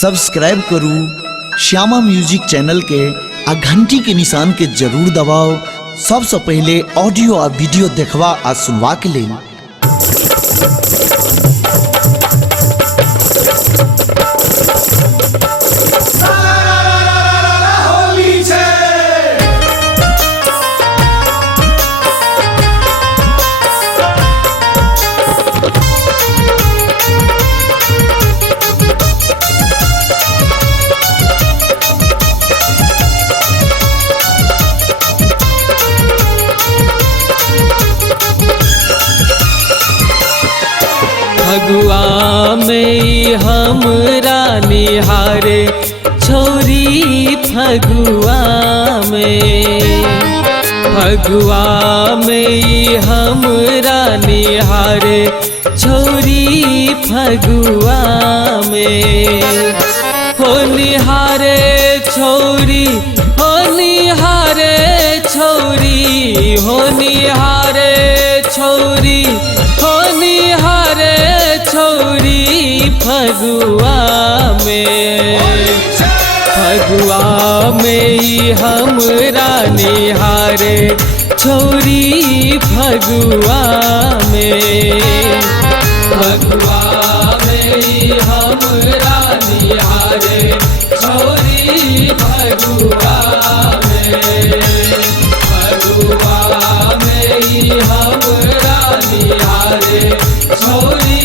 Subscribe करू Shyama music channel के आ घंटी के निशान के जरूर दबाओ सबसे पहले ऑडियो आ वीडियो देखवा आ सुनवा के लिए। फगुआ में हमरा निहारे छोरी फगुआ में हमरा निहारे छोरी फगुआ में हो निहारे छोरी हो निहारे छोरी हो निहारे छोरी हो निहारे छोरी फगुआ में हमरा निहारे छोरी फगुआ में हमरा निहारे छोरी फगुआ में हमरा निहारे छोरी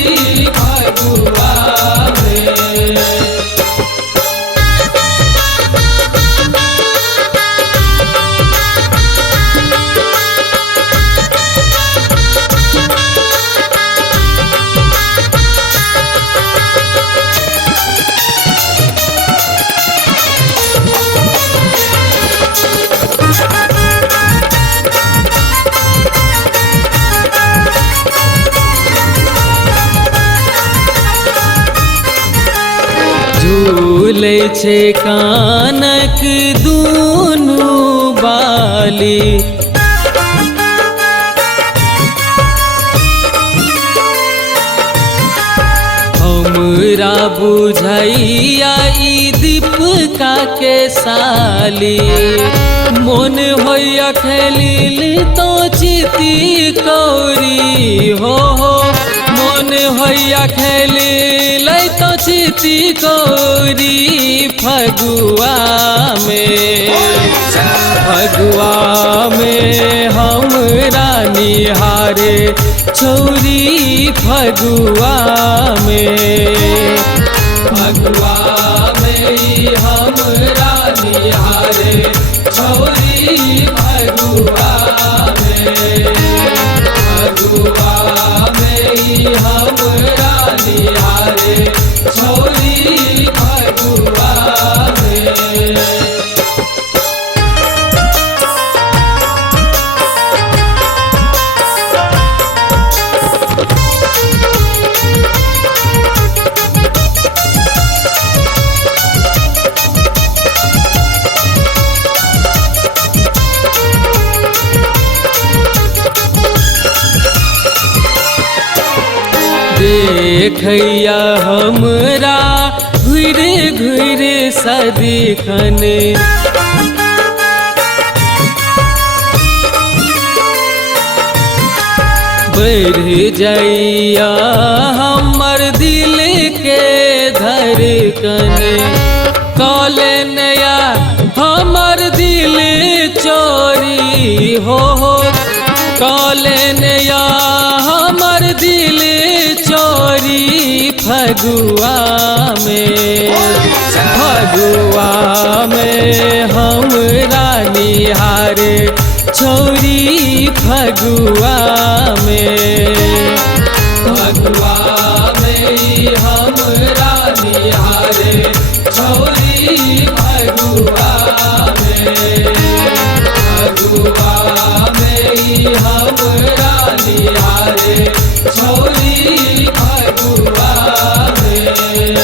फगुआ में। झूले छे कानक दूनु बाली हमरा बुझैया ई दीपका के साली मन होया खेलिल तो चिती कौरी हो मन होया खेलिल तो चिती कौरी फगुआ में हमरा निहारे छोरी फगुआ में हमरा निहारे छोरी फगुआ में हमरा निहारे छोरी फगुआ में। देखैया हमरा घुरे घुरे सदिखन बढ़ जाइया हमर दिल के धड़कन कॉले नया हमर दिल चोरी हो कॉले नया हमर दिल चोरी फगुआ में हमरा निहारे छोरी फगुआ में हमरा निहारे छोरी फगुआ में हमरा निहारे छोरी फगुआ में।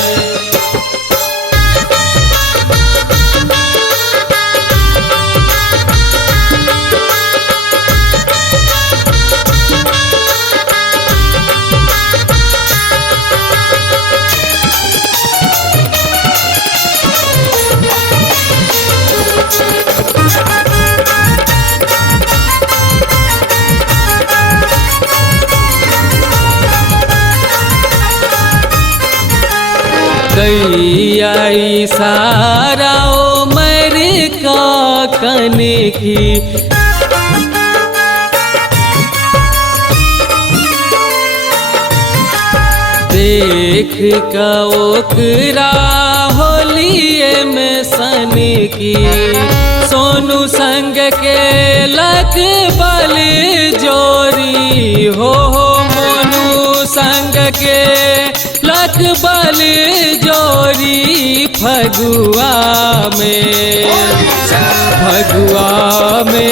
कैया इशारा ओ मर का कन की देख का ओकरा होलिए में सन की सोनू संग के लक बल जोरी हो मोनू संग के लक बल जोरी फगुआ में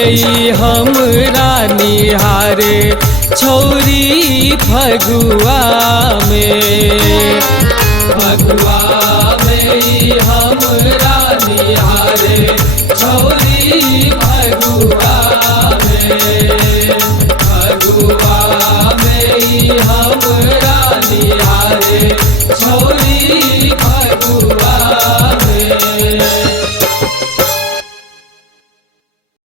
ई हमरा निहारे छोरी फगुआ में ई हमरा निहारे छोरी